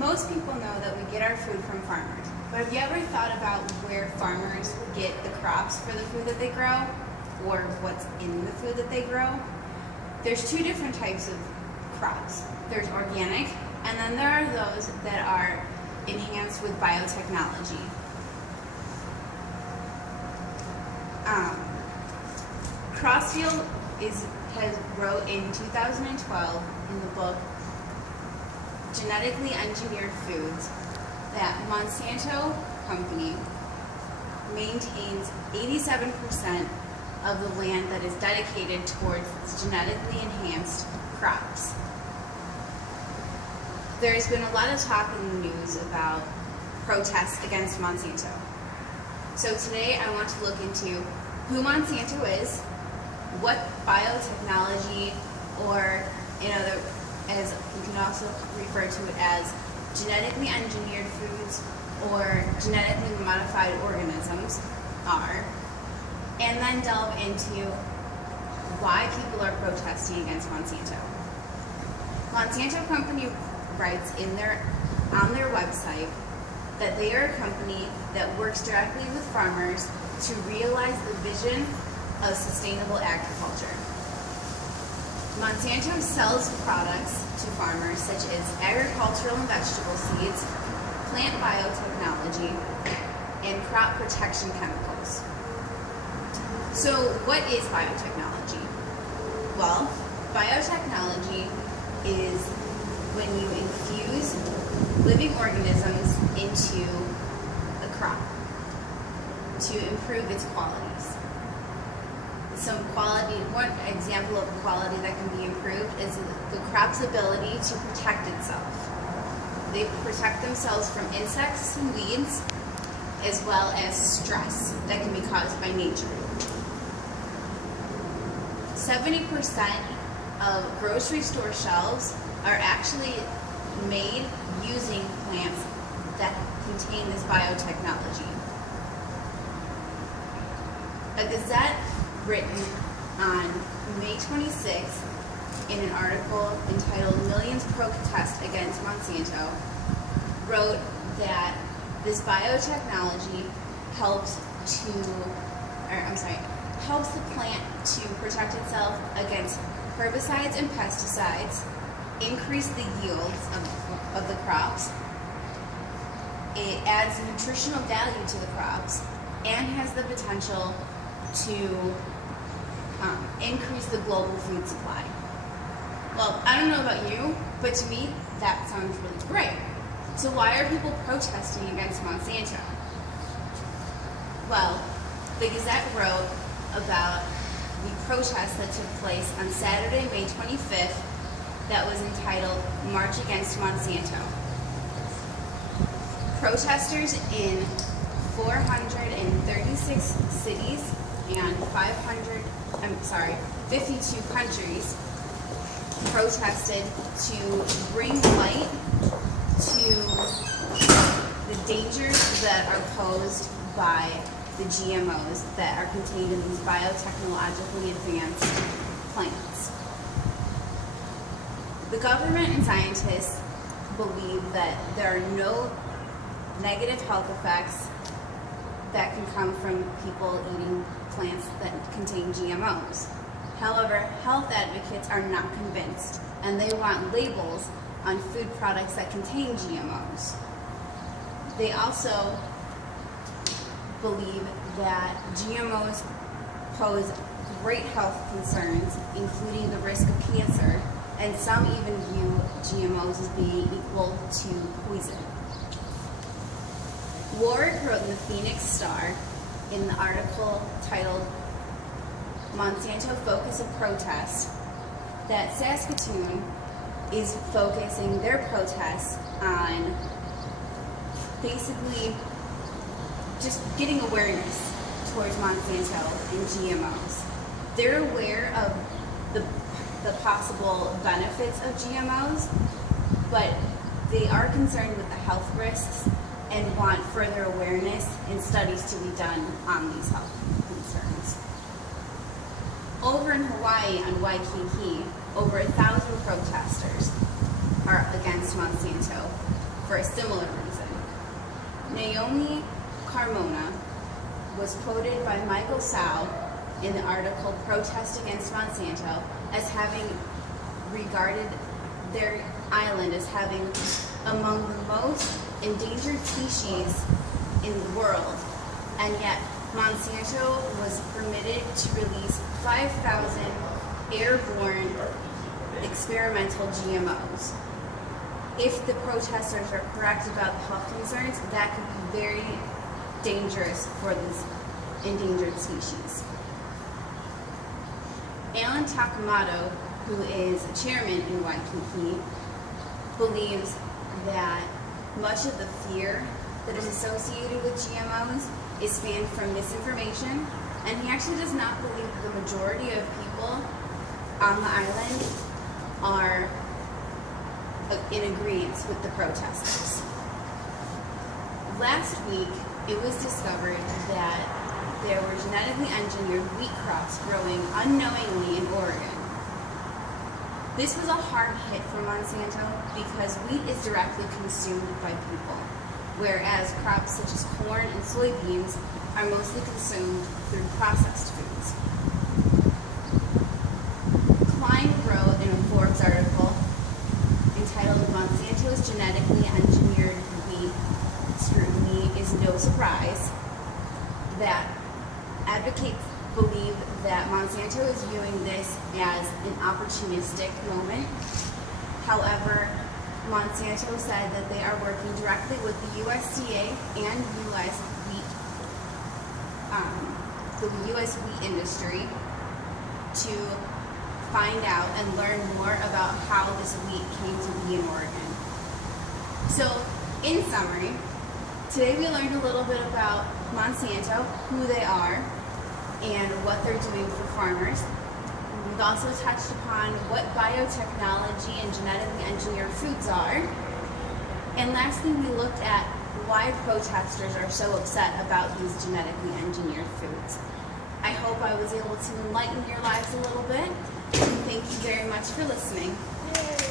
Most people know that we get our food from farmers, but have you ever thought about where farmers get the crops for the food that they grow, or what's in the food that they grow? There's two different types of crops. There's organic, and then there are those that are enhanced with biotechnology. Crossfield has wrote in 2012 in the book Genetically Engineered Foods that Monsanto company maintains 87% of the land that is dedicated towards genetically enhanced crops. There's been a lot of talk in the news about protests against Monsanto. So today I want to look into who Monsanto is, what biotechnology, or as you can also refer to it as genetically engineered foods or genetically modified organisms are, and then delve into why people are protesting against Monsanto. Monsanto company writes on their website that they are a company that works directly with farmers to realize the vision of sustainable agriculture. Monsanto sells products to farmers such as agricultural and vegetable seeds, plant biotechnology, and crop protection chemicals. So what is biotechnology? Well, biotechnology is when you infuse living organisms into a crop to improve its qualities. One example of quality that can be improved is the crop's ability to protect itself. They protect themselves from insects and weeds, as well as stress that can be caused by nature. 70% of grocery store shelves are actually made using plants that contain this biotechnology. A Gazette written on May 26th in an article entitled "Millions Protest Against Monsanto" wrote that this biotechnology helps the plant to protect itself against herbicides and pesticides, increase the yields of the crops. It adds nutritional value to the crops and has the potential to increase the global food supply. Well, I don't know about you, but to me, that sounds really great. So why are people protesting against Monsanto? Well, the Gazette wrote about the protest that took place on Saturday, May 25th, that was entitled "March Against Monsanto." Protesters in 436 cities and 52 countries protested to bring light to the dangers that are posed by the GMOs that are contained in these biotechnologically advanced plants. The government and scientists believe that there are no negative health effects that can come from people eating plants that contain GMOs. However, health advocates are not convinced, and they want labels on food products that contain GMOs. They also believe that GMOs pose great health concerns, including the risk of cancer, and some even view GMOs as being equal to poison. Warwick wrote in the Phoenix Star in the article titled "Monsanto Focus of Protest" that Saskatoon is focusing their protests on basically just getting awareness towards Monsanto and GMOs. They're aware of the possible benefits of GMOs, but they are concerned with the health risks and want further awareness and studies to be done on these health concerns. Over in Hawaii on Waikiki, over 1,000 protesters are against Monsanto for a similar reason. Naomi Carmona was quoted by Michael Sau in the article Protest Against Monsanto as having regarded their island as having among the most endangered species in the world, and yet Monsanto was permitted to release 5,000 airborne experimental GMOs. If the protesters are correct about the health concerns, that could be very dangerous for this endangered species. Alan Takamoto, who is a chairman in Waikiki, believes that much of the fear that is associated with GMOs is spanned from misinformation, and he actually does not believe that the majority of people on the island are in agreement with the protesters. Last week, it was discovered that there were genetically engineered wheat crops growing unknowingly in Oregon. This was a hard hit for Monsanto because wheat is directly consumed by people, whereas crops such as corn and soybeans are mostly consumed through processed foods. Klein wrote in a Forbes article entitled Monsanto's Genetically Engineered Wheat Scrutiny is No Surprise that advocates believe that Monsanto is viewing this as an opportunistic moment. However, Monsanto said that they are working directly with the USDA and the U.S. wheat industry to find out and learn more about how this wheat came to be in Oregon. So, in summary, today we learned a little bit about Monsanto, who they are, and what they're doing for farmers. We've also touched upon what biotechnology and genetically engineered foods are. And lastly, we looked at why protesters are so upset about these genetically engineered foods. I hope I was able to enlighten your lives a little bit. Thank you very much for listening. Yay.